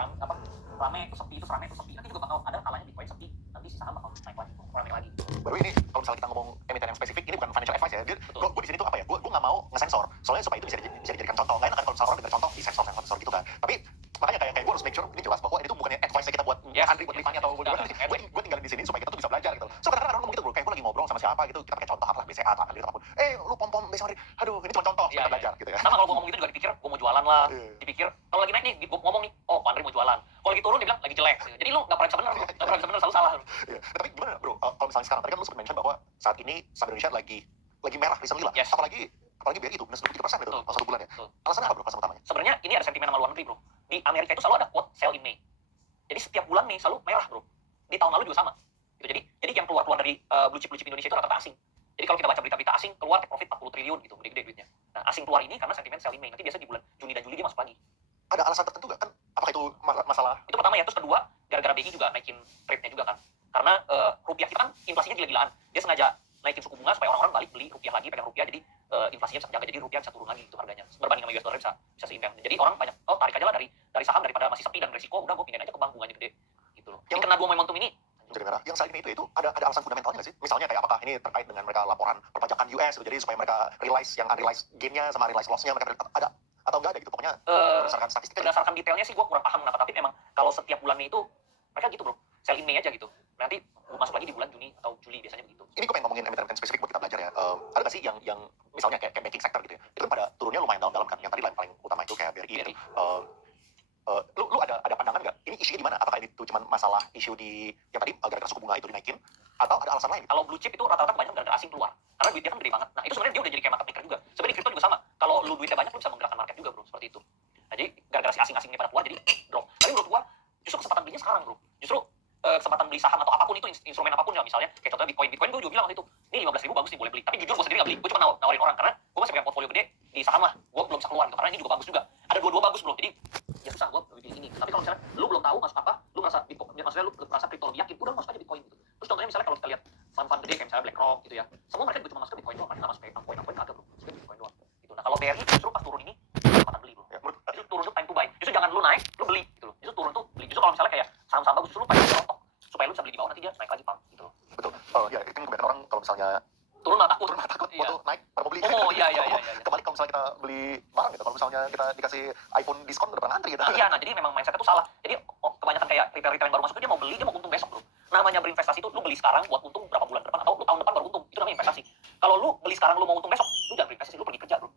rame terus sepi, terus rame terus sepi. Nanti juga bakal ada kalanya Bitcoin sepi, nanti si saham bakal naik lagi, rame lagi. Baru ini kalau misalnya kita ngomong emiten yang spesifik, ini bukan financial advice ya. Gue di sini tuh apa ya? Gue nggak mau ngesensor, soalnya supaya itu bisa dijadikan contoh. Nggak enak kan kalau misalnya orang dengar contoh di sensor gitu kan. Tapi makanya kayak gue harus make sure ini jelas bahwa ini tuh bukannya advice kita buat Andri buat Rifani atau gue tinggalin di sini supaya kita tuh bisa belajar gitu. So kadang-kadang orang ngomong gitu bro, kayak gue lagi ngobrol sama siapa gitu, kita pakai contoh apa BCA atau Andri apapun. Lu pom BCA Andri, aduh ini cuma contoh, kita belajar gitu ya. Sama kalau gue ngomong gitu juga dipikir gue mau jualan lah, dipikir kalau lagi naik nih gue ngomong nih, oh Andri mau jualan. Kalau lagi turun dia bilang lagi jelek. Jadi lu nggak pernah bisa benar, selalu salah. Tapi gimana bro? Kalau misalnya sekarang tadi kan lu sempat mention bahwa saat ini saham Indonesia lagi merah recently lah. Apalagi BRI itu minus 23% itu satu bulan ya. Alasannya apa bro? Alasan utamanya? Sebenarnya ini ada sentimen sama luar negeri bro. Di Amerika itu selalu ada quote sell in May. Jadi setiap bulan Mei selalu merah bro. Di tahun lalu juga sama. Gitu. Jadi yang keluar dari blue chip Indonesia itu rata-rata asing. Jadi kalau kita baca berita-berita asing keluar take profit 40 triliun gitu, gede-gede duitnya. Nah, asing keluar ini karena sentimen sell in Mei. Nanti biasa di bulan Juni dan Juli dia masuk lagi. Ada alasan tertentu nggak kan? Apakah itu masalah? Itu pertama ya. Terus kedua, gara-gara BI juga naikin rate-nya juga kan. Karena rupiah kita kan inflasinya gila-gilaan. Dia sengaja naikin suku bunga supaya orang-orang balik beli rupiah lagi, pegang rupiah, jadi inflasinya bisa terjaga, jadi rupiah bisa turun lagi itu harganya. Berbanding sama US dollar bisa seimbang. Jadi orang banyak, oh tarik aja lah dari saham daripada masih sepi dan resiko, udah gue pindahin aja ke bank bunganya gede. Gitu loh. Yang kena dua momentum ini, Jadi merah. Yang saat ini itu ada alasan fundamentalnya nggak sih? Misalnya kayak apakah ini terkait dengan mereka laporan perpajakan US gitu, jadi supaya mereka realize yang unrealized gain-nya sama unrealized loss-nya mereka ada atau enggak ada gitu pokoknya berdasarkan statistiknya. berdasarkan detailnya sih gue kurang paham kenapa, tapi memang kalau setiap bulannya itu mereka gitu bro, sell in Mei aja gitu. Nanti masuk lagi di bulan Juni atau Juli biasanya begitu. Ini gue pengen ngomongin emiten-emiten spesifik buat kita belajar ya. Ada nggak sih yang misalnya kayak banking sector gitu ya? Itu kan pada turunnya lumayan dalam-dalam kan. Yang tadi paling utama itu kayak BRI itu. Lu ada pandangan nggak? Ini isunya di mana? Apakah itu cuma masalah isu di yang tadi gara-gara suku bunga itu dinaikin atau ada alasan lain? Kalau blue chip itu rata-rata kebanyakan gara-gara asing keluar, karena duitnya kan gede banget. Nah itu sebenarnya dia udah jadi kayak market maker juga. Sebenarnya kripto juga sama. Kalau lu duitnya banyak, lu bisa menggerakkan market juga bro, seperti itu. Nah jadi gara-gara si asing-asingnya pada keluar jadi drop. Tapi menurut gua justru kesempatan belinya sekarang bro. Justru kesempatan beli saham atau apapun itu, instrumen apapun ya, misalnya kayak contohnya Bitcoin gua juga bilang waktu itu, ini 15.000 bagus nih boleh beli. Tapi jujur gua sendiri nggak beli. Gua cuma nawarin orang karena gua masih punya portfolio gede di saham lah. Gua belum bisa keluar gitu karena ini juga bagus juga. Ada dua-dua bagus bro. Jadi ya susah gua pilih ini. Tapi kalau misalnya lu belum tahu masuk apa, lu merasa Bitcoin, maksudnya lu merasa kripto lebih yakin, udah masuk aja Bitcoin gitu. Terus contohnya misalnya kalau kita lihat fund-fund gede kayak misalnya BlackRock gitu ya, semua mereka juga cuma masuk ke Bitcoin doang, mereka nggak masuk ke Bitcoin kagak bro, masuk ke Bitcoin doang. Gitu. Nah kalau BRI justru pas turun ini kesempatan beli bro. Ya, Justru turun tuh time to buy. Justru jangan lu naik, lu beli gitu loh. Justru turun tuh beli. Justru kalau misalnya kayak saham-saham bagus, justru lu pengen rontok supaya lu bisa beli di bawah, nanti dia naik lagi pump gitu loh. betul. Ya itu kan kebanyakan orang kalau misalnya Turun malah takut. waktu naik pada mau beli. Oh iya. Kembali kalau misalnya kita beli barang gitu, kalau misalnya kita dikasih iPhone diskon udah pernah ngantri gitu. Iya, nah jadi memang mindsetnya tuh salah. Jadi kebanyakan kayak retail yang baru masuk itu dia mau beli, dia mau untung besok bro. Namanya berinvestasi itu lu beli sekarang buat untung berapa bulan depan atau lu tahun depan baru untung. Itu namanya investasi. Kalau lu beli sekarang lu mau untung besok, lu jangan berinvestasi, lu pergi kerja bro.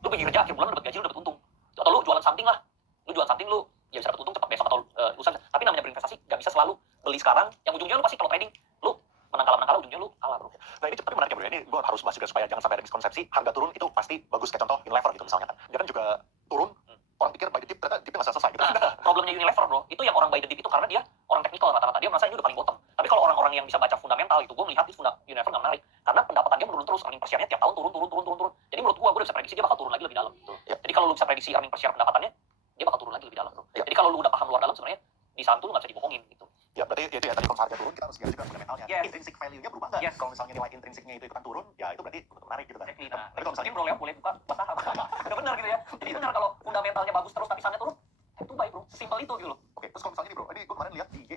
Lu pergi kerja akhir bulan lu dapat gaji, lu dapat untung. Atau lu jualan something lah. Lu jualan something lu ya bisa dapat untung cepat besok atau lusa. Tapi namanya berinvestasi gak bisa selalu beli sekarang. Yang ujungnya lu pasti kalau trading lu menang kalah ujungnya lu kalah bro. Nah ini tapi menarik ya bro, ini gue harus bahas juga supaya jangan sampai ada miskonsepsi. Harga turun itu pasti bagus, kayak contoh Unilever gitu misalnya kan. Dia kan juga turun, orang pikir buy the dip, ternyata dipnya nggak selesai gitu. Nah, problemnya Unilever bro, itu yang orang buy the dip itu karena dia orang teknikal rata-rata, dia merasa ini udah paling bottom. Tapi kalau orang-orang yang bisa baca fundamental itu, gue melihat Unilever nggak menarik, karena pendapatan dia menurun terus, earning per share-nya tiap tahun turun. Jadi menurut gue udah bisa prediksi dia bakal turun lagi lebih dalam. Ya. Jadi kalau lu bisa prediksi earning per share pendapatannya, dia bakal turun lagi lebih dalam bro. Ya. Jadi kalau lu udah paham luar dalam sebenarnya di saham tuh lu nggak bisa dibohongin gitu. Ya berarti itu ya tadi kalau harga turun kita harus lihat juga fundamentalnya. Yes. Intrinsic value-nya berubah nggak? Yes. Kalau misalnya nilai intrinsiknya itu ikutan turun, ya itu berarti menarik gitu kan. Nah, Tapi kalau misalnya bro Leo boleh buka saham. Udah benar gitu ya. Jadi benar kalau fundamentalnya bagus terus tapi sahamnya turun, itu baik bro. Sesimpel itu gitu loh. oke, terus kalau misalnya ini bro, ini gue kemarin lihat di IG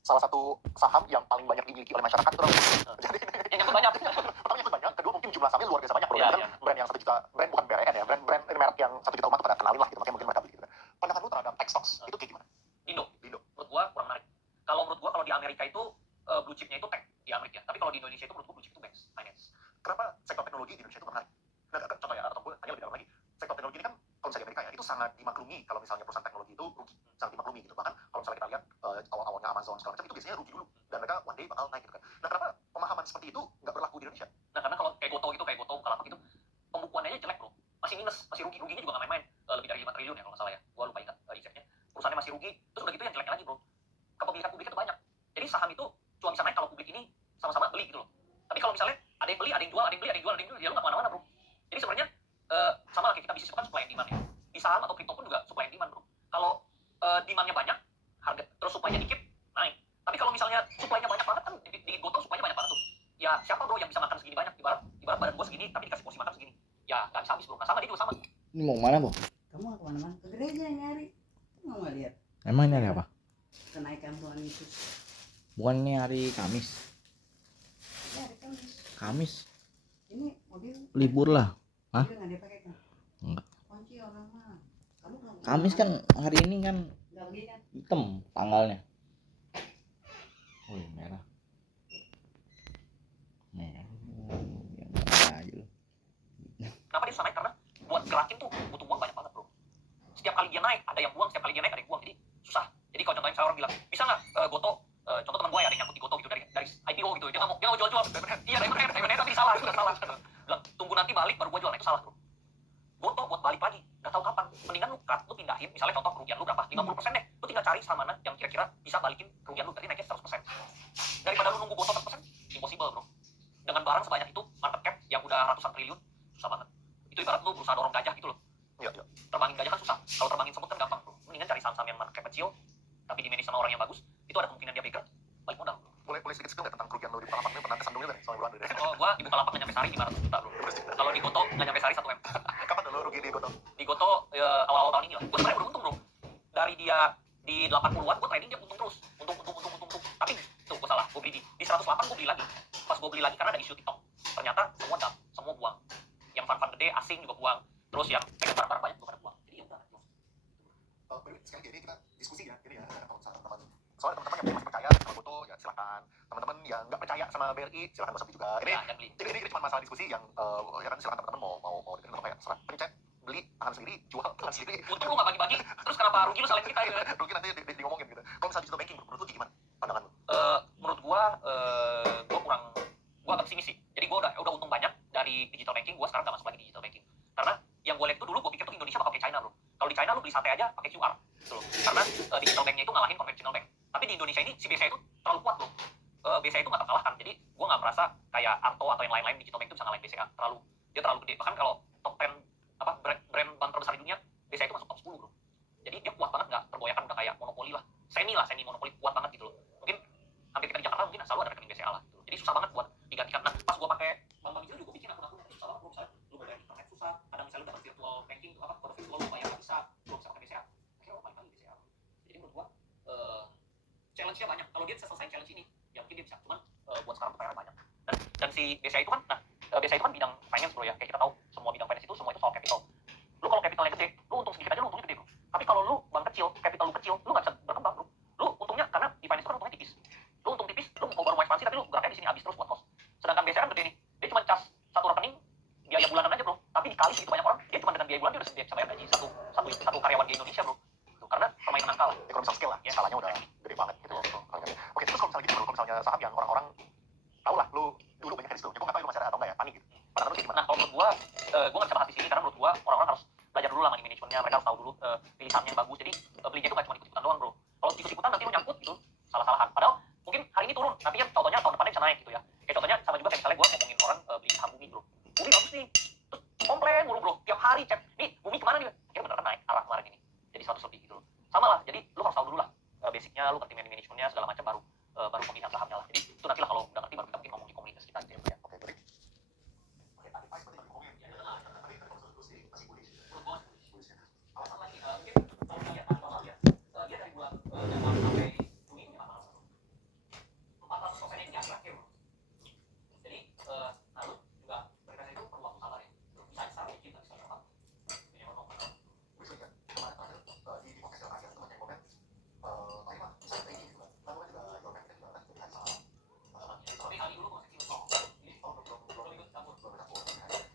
salah satu saham yang paling banyak dimiliki oleh masyarakat itu jadi Yang nyangkut banyak. pertama nyangkut banyak, kedua mungkin jumlah sahamnya luar biasa banyak bro. Iya, Kan iya. brand yang 1 juta, brand bukan BRN ya, brand ini merek yang 1 juta umat pada kenalin lah gitu, makanya mungkin mereka beli gitu. Pandangan lu terhadap tech stocks itu kayak gimana? Indo. Indo. Menurut gua kurang menarik. Kalau menurut gua kalau di Amerika itu blue chipnya itu tech di Amerika. Tapi kalau di Indonesia itu menurut gua blue chip itu banks, finance. Kenapa sektor teknologi di Indonesia itu menarik? Nah, contoh ya, atau gue tanya lebih dalam lagi. Sektor teknologi ini kan kalau misalnya di Amerika ya, itu sangat dimaklumi kalau misalnya perusahaan teknologi itu rugi, sangat dimaklumi gitu. Bahkan kalau misalnya kita lihat awal-awalnya Amazon segala macam itu biasanya rugi dulu dan mereka one day bakal naik gitu kan. Nah, kenapa pemahaman seperti itu nggak berlaku di Indonesia? Nah karena kalau kayak Goto, Bukalapak itu pembukuannya aja jelek bro. Masih minus, masih ruginya juga nggak main-main. Lebih dari 5 triliun ya kalau nggak salah ya. Gua lupa ingat exactnya. Perusahaannya masih rugi, terus udah gitu yang jeleknya lagi bro. Kepemilikan publiknya tuh banyak. Jadi saham itu cuma bisa naik kalau publik ini sama-sama beli gitu loh. Tapi kalau misalnya ada yang beli, ada yang jual, ya lu nggak kemana-mana bro. Jadi sebenarnya sama lah kayak kita bisnis kan supply and demand ya. Di saham atau kripto pun juga supply and demand bro. Kalau demandnya banyak, harga terus supply-nya dikit, naik. Tapi kalau misalnya supply-nya banyak banget kan di Goto supply-nya banyak banget tuh. Ya siapa bro yang bisa makan segini banyak? Ibarat badan gua segini tapi dikasih porsi makan segini. Ya nggak bisa habis bro. Nah sama dia juga sama. Ini mau kemana, Bu? Kamu mau kemana-mana? Ke gereja nyari. Kamu mau nggak lihat Emang ini hari apa? kenaikan Tuhan Yesus? Bukannya hari Kamis? Ya, ada Kamis. Kamis Ini mobil libur lah. Hah? mobil nggak dipakai kan? Enggak. Kunci orang mah. Kamu belum. Kamis kan hari ini kan Nggak pergi kan? hitam tanggalnya. Wih, merah. Merah. Yang merah aja lu. Kenapa dia susah naik? Karena buat gerakin tuh butuh uang banyak banget bro. Setiap kali dia naik ada yang buang, setiap kali dia naik ada yang buang. Jadi susah. Jadi kalau contohnya misalnya orang bilang bisa nggak Goto, contoh teman gue ya ada yang nyangkut di Goto gitu dari IPO gitu, dia nggak mau jual. Iya Diamond Head tapi salah. Bilang tunggu nanti balik baru gue jual, nah itu salah bro. Goto buat balik lagi nggak tahu kapan. Mendingan lu cut, lu pindahin. Misalnya contoh kerugian lu berapa? 50% deh. Lu tinggal cari saham mana yang kira-kira bisa balikin kerugian lu, berarti naiknya 100%. Daripada lu nunggu Goto 100%, impossible bro. Dengan barang sebanyak itu, market cap yang udah ratusan triliun, susah banget. Itu Goto. Di Goto awal-awal tahun ini lah. Gue sebenarnya beruntung bro. Dari dia di 80-an gue trading dia untung terus. Untung. Tapi tuh gue salah. Gue beli di 108 gue beli lagi. Pas gue beli lagi karena ada isu TikTok. Ternyata semua dump, semua buang. Yang fund gede asing juga buang. Terus yang pegang barang-barang banyak juga pada buang. Jadi ya udah. Sekali lagi ini kita diskusi ya, ini ya kalau misalnya teman-teman. Soalnya teman-teman yang masih percaya sama Goto ya silakan. Teman-teman yang nggak percaya sama BRI silakan masuk juga. Ini Ya, dan beli. ini cuma masalah diskusi yang ya kan silakan teman-teman mau dengerin atau kayak serah pencet beli tangan sendiri jual tangan sendiri Untung lu gak bagi-bagi. Terus kenapa rugi lu salahin kita ya? rugi nanti di ngomongin gitu. Kalau misalnya digital banking menurut lu gimana pandangan lu? Menurut gua agak pesimis sih. Jadi gua udah untung banyak dari digital banking. Gua sekarang gak masuk lagi di digital banking. Karena yang gua lihat tuh dulu gua pikir tuh Indonesia bakal kayak China bro. Kalau di China lu beli sate aja pakai QR. Gitu loh. Karena digital banknya itu ngalahin conventional bank. Tapi di Indonesia ini si BCA itu terlalu kuat bro. BCA itu nggak terkalahkan. Jadi gue nggak merasa kayak Arto atau yang lain-lain digital bank itu bisa ngalahin BCA. Dia terlalu gede. Bahkan kalau top 10 brand bank terbesar di dunia, BCA itu masuk top 10 bro. Jadi dia kuat banget, nggak tergoyahkan, udah kayak monopoli lah. Semi monopoli kuat banget gitu loh. Mungkin hampir kita di Jakarta mungkin selalu ada rekening BCA lah. Gitu. Jadi susah banget buat digantikan. Nah pas gue pakai bank digital juga bikin akun susah banget bro. Misalnya lu bayar internet susah. Ada misalnya lu dapat virtual banking kode virtual lu bayar nggak bisa. Lu bisa pakai BCA. Akhirnya lo balik lagi BCA. Jadi menurut gue challenge-nya banyak. Kalau dia bisa selesai challenge ini, ya mungkin dia bisa. Cuman buat sekarang tuh banyak. Dan si BCA itu kan, BCA itu kan bidang finance bro ya. Kayak kita tahu semua bidang finance itu semua itu soal capital. Lu kalau capitalnya gede, lu untung sedikit aja lu untungnya gede bro. Tapi kalau lu bank kecil, capital lu kecil, lu nggak bisa berkembang bro. Lu untungnya karena di finance itu kan untungnya tipis. Lu untung tipis, lu mau baru mau ekspansi tapi lu geraknya di sini habis terus buat cost. Sedangkan BCA kan gede nih. Dia cuma cas satu rekening biaya bulanan aja bro. Tapi dikali segitu banyak orang, dia cuma dengan biaya bulan dia udah bisa bayar gaji satu karyawan di Indonesia bro. Gitu. Karena permainan angka lah. Economic scale lah, Ya. skalanya udah gede banget gitu. Oke, terus kalau misalnya gini, kalau misalnya saham yang orang-orang tahu lah, lu dulu banyak di situ. Ya, gue nggak tahu lu masih ada atau nggak ya, panik gitu. Pandangan lu sih gimana? Nah, kalau menurut gua nggak bisa bahas di sini karena menurut gua orang-orang harus belajar dulu lah money managementnya. Mereka harus tahu dulu pilih sahamnya yang bagus. Jadi belinya itu nggak cuma ikut-ikutan doang bro. Kalau ikut-ikutan nanti lu nyangkut gitu, salah-salahan. Padahal mungkin hari ini turun, tapi kan contohnya tahun depannya bisa naik gitu ya. Kayak contohnya sama juga kayak misalnya gua ngomongin orang beli saham Bumi bro. Bumi bagus nih, terus komplain mulu bro. Tiap hari cek, nih Bumi kemana nih? Akhirnya beneran naik arah kemarin ini. Jadi 100 lebih gitu loh. Sama lah, jadi lu harus tahu dulu lah basicnya, lu ngerti money managementnya segala macam baru pemilihan sahamnya lah. Jadi itu nanti lah kalau udah ngerti baru kita mungkin ngomong di komunitas kita gitu ya. Oke, jadi advice berarti bagi komen. Tadi kalau diskusi masih bullish. Menurut gua Bullish ya. alasan lagi mungkin kalau kita lihat awal ya dia dari bulan Januari sampai Juni itu 400% yang di akhir bro. Jadi lalu juga mereka itu perlu waktu sabar ya. Bisa sekarang dikit bisa cepat. Ini yang ngomong. Bullish ya. Kemarin terakhir di podcast yang terakhir teman yang komen, Pak Ima, bisa ini juga. Lalu kan juga your bank juga kan jadi sama. Tapi kali dulu masih kecil kok. Ini belum ikut campur.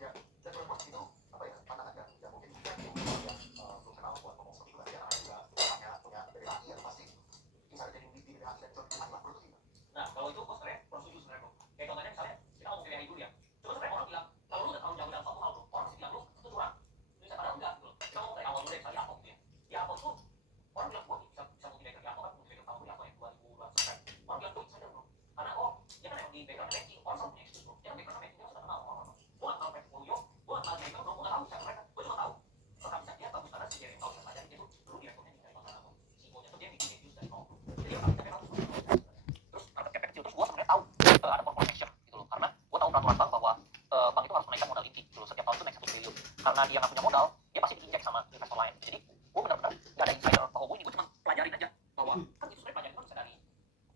Ya, dan menurut itu apa ya pandangannya ya mungkin belum kenal buat ngomong seperti itu ya namanya juga punya BDAI ya pasti bisa jadi di BDAI dan contoh lah menurut itu. Nah, kalau itu kok sebenarnya setuju sebenarnya bro. Kayak contohnya misalnya kita ngomong kayak dulu ya. Cuma sebenarnya orang bilang kalau lu udah terlalu jauh dalam satu hal bro, orang pasti bilang lu itu curang. Bisa padahal enggak gitu loh. Kita ngomong dari awal dulu ya, misalnya Apple gitu ya. Di Apple tuh orang bilang gua bisa multimeter di Apple kan multimeter tahun di Apple yang 2000 sukses. Orang bilang gua bisa bro. Karena dia kan emang di background banking, orang selalu punya excuse bro. Dia kan background banking dia sudah kenal orang. Gua nggak tahu portfolio, gua nggak tahu background bro, gua nggak tahu siapa mereka. Gua cuma tahu rekam jejaknya bagus karena si Jerry tahu siapa aja dia tuh dulu direkturnya di dari mana CEO-nya tuh dia bikin reviews dari nol. Jadi rekam jejaknya bagus. Terus market cap kecil terus gua sebenarnya tahu ada corporate action gitu loh karena gua tahu peraturan bank bahwa bank itu harus menaikkan modal inti gitu loh setiap tahun itu naik 1 triliun karena dia nggak punya modal dia pasti diinjek sama investor lain jadi gua benar-benar nggak ada insider bahwa gua ini gua cuma pelajarin aja bahwa kan itu sebenarnya pelajarin gua bisa dari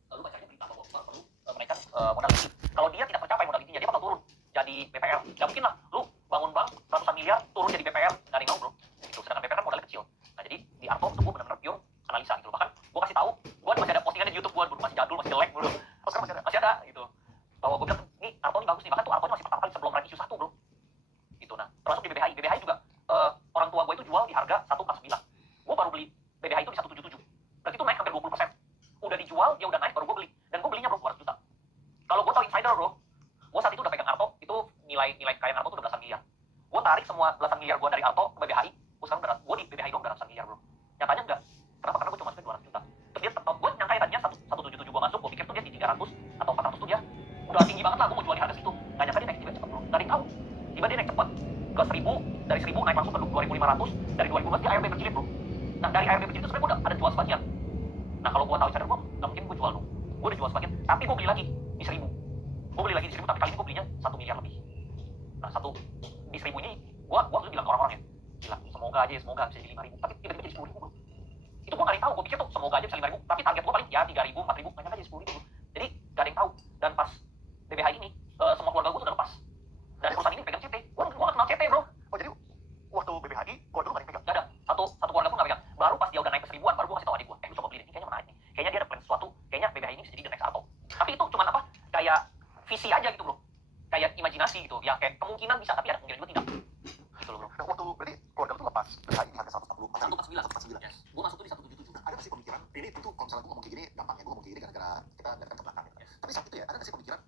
lu bacanya berita bahwa bank perlu menaikkan modal inti kalau dia tidak tercapai modal intinya dia bakal turun jadi BPR ya mungkin lah lu bangun bank ratusan miliar turun jadi BPR nggak ada yang mau bro gitu sedangkan BPR kan modalnya kecil nah jadi di Arto itu gua benar-benar pure analisa gitu bahkan gua kasih tahu gua masih ada postingan di YouTube gua dulu masih jadul masih jelek dulu Oh sekarang masih ada gitu bahwa gue bilang nih Arto ini bagus nih bahkan tuh Arto ini masih pertama kali sebelum rank isu 1 bro gitu nah termasuk di BBHI juga orang tua gue itu jual di harga 149 gue baru beli BBHI itu di 177 berarti itu naik hampir 20% udah dijual dia udah naik baru gue beli dan gue belinya bro 200 juta kalau gue tahu insider bro gue saat itu udah pegang Arto itu nilai kekayaan Arto tuh udah belasan miliar gue tarik semua belasan miliar gue dari Arto ke BBHI gue sekarang gue di BBHI doang udah ratusan miliar bro nyatanya enggak kenapa karena gue cuma masukin 200 juta terus dia tetap gue nyangka tadinya 177 gue masuk gue pikir tuh dia di 300 atau 400 tuh dia udah tinggi banget lah gue mau jual di harga segitu nggak nyangka dia naik tiba cepet bro nggak ada yang tahu tiba dia naik cepet ke 1000 dari 1000 naik langsung ke 2500 dari 2015 dia ARB berjilid bro nah dari ARB berjilid itu sebenarnya gue udah ada jual sebagian nah kalau gue tahu insider gue nggak mungkin gue jual dong gue udah jual sebagian tapi gue beli lagi di 1000 gue beli lagi di 1000 tapi kali ini gue belinya 1 miliar lebih nah di 1000 ini gue bilang ke orang-orang ya gila semoga aja bisa jadi 5.000, tapi tiba-tiba jadi 10.000 bro. Itu gue gak ada yang tahu, gue pikir tuh semoga aja bisa 5.000, tapi target gue paling ya 3.000, 4.000, nggak nyangka jadi 10.000. Jadi gak ada yang tahu. Dan pas BBH ini, semua keluarga gue tuh udah lepas. Dan perusahaan ini pegang CT, gue gak kenal CT bro. Oh jadi waktu BBHI keluarga lu nggak ada yang pegang? Gak ada, satu keluarga pun gak pegang. Baru pas dia udah naik ke 1.000-an, baru gue kasih tau adik gue, lu coba beli deh, ini kayaknya menarik nih. Kayaknya dia ada plan sesuatu, kayaknya BBH ini bisa jadi the next Alto. Tapi itu cuma apa, kayak visi aja gitu bro. Kayak imajinasi gitu, ya kayak kemungkinan bisa, tapi ada kemungkinan juga tidak. Gitu loh bro. Nah, waktu berarti keluarga lu tuh lepas BBHI di harga 140, 149. Yes. Gue masuk tuh di 177. Nah, ada nggak sih pemikiran, ini tentu kalau misalnya gue ngomong kayak gini gampang ya, gue ngomong kayak gini gara-gara kita datang ke belakang ya. Tapi saat itu ya, ada nggak sih pemikiran,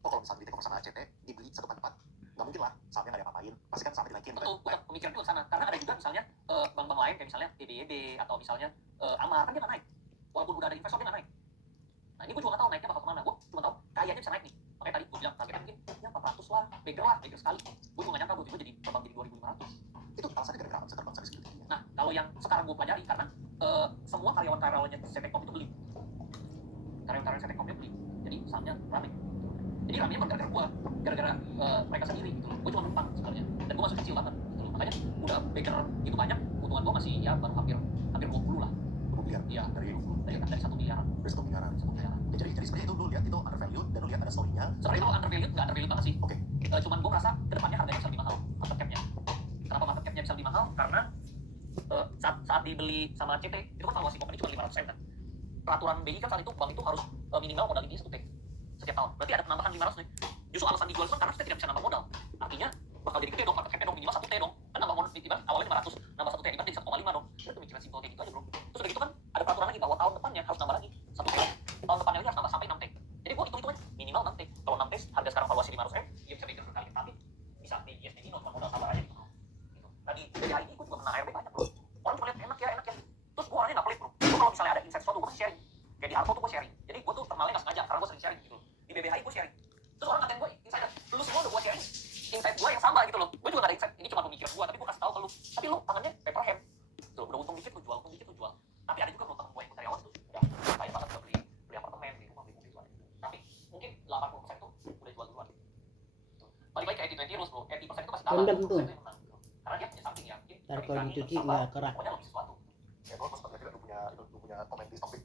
oh kalau misalnya di take over sama ACT, dibeli 144, nggak mungkin lah, sahamnya nggak ada apa-apain, pasti kan sahamnya dinaikin. Betul, bukan pemikiran juga ke sana. Karena ada juga misalnya bank-bank lain kayak misalnya DBYB atau misalnya Amar, kan dia nggak naik. Walaupun udah ada investor dia nggak naik. Nah ini gue juga nggak tahu naiknya bakal kemana. Gue cuma tahu kayaknya bisa naik nih. Makanya tadi gue bilang targetnya mungkin ya 400 lah, beggar sekali. Gue juga nggak nyangka gue tiba jadi terbang jadi 2.500. Itu alasannya gara-gara apa bisa terbang sampai segitu tinggi? Nah kalau yang sekarang gue pelajari karena semua karyawan-karyawannya CTCom itu beli. Karyawan-karyawan CTCom dia beli. Jadi sahamnya rame. Jadi ramenya bukan gara-gara gue, gara-gara mereka sendiri gitu loh. Gue cuma numpang sebenarnya. Dan gue masih kecil banget gitu loh. Makanya udah beggar gitu banyak, keuntungan gue masih ya baru hampir 20 lah. 20 miliar? Iya, Dari 20. Dari 1 miliaran. Dari 1 miliaran. 1 miliaran. Ya, jadi sebenarnya itu lu lihat itu undervalued dan lu lihat ada story-nya. Sebenarnya itu undervalued, nggak undervalued banget sih. Oke. Cuman gue merasa kedepannya harganya bisa lebih mahal, market cap-nya. Kenapa market cap-nya bisa lebih mahal? Karena saat dibeli sama CT, itu kan valuasi company cuma 500M kan. Peraturan BI kan saat itu bank itu harus minimal modal ini 1T setiap tahun. Berarti ada penambahan 500 nih. Justru alasan dijual itu kan karena kita tidak bisa nambah modal. Artinya bakal jadi gede dong, market cap-nya dong, minimal 1T dong. Kan nambah modal, ibarat awalnya 500, nambah 1T, ibarat jadi 1,5 dong. Itu pemikiran simpel kayak gitu aja bro. Terus udah gitu kan, ada peraturan lagi bahwa tahun depannya harus nambah lagi 1T. Tahun depannya lagi harus nambah sampai 6T. Jadi gue hitung-hitung aja, minimal 6T. Kalau 6T, harga sekarang valuasi 500M, dia bisa beda berkali, tapi bisa di ISD ini cuma modal sabar aja gitu. Nah di BDI ini gue juga pernah ARB banyak bro. Orang cuma lihat enak ya. Terus gue orangnya nggak pelit bro. Gue kalau misalnya ada insight sesuatu, gue pasti sharing. Kayak di Arto tuh gue sharing. Jadi gue tuh terkenalnya nggak sengaja, karena gue sering sharing gitu loh. Di BBHI gue sharing. Terus orang ngatain gue insider, lu semua udah gue sharing insight gue yang sama gitu loh. Gue juga nggak ada insight, ini cuma pemikiran gue, tapi gue kasih tahu ke lu. Tapi lu tangannya paper hand. Tuh, udah untung dikit lu jual, Tapi ada juga bro temen gue yang karyawan tuh, udah kaya banget udah beli apartemen, beli rumah, beli mobil gitu. Tapi mungkin 80% tuh udah jual duluan. Balik lagi ke 80-20 rules bro, 80% itu masih kalah, Rendam 20% tuh. itu yang menang gitu. Karena dia punya something ya, mungkin Ntar kalau berani, dicuci sabar, nggak kerak. Ya, pokoknya lebih sesuatu. gue sempat lihat juga lu punya komen di topik.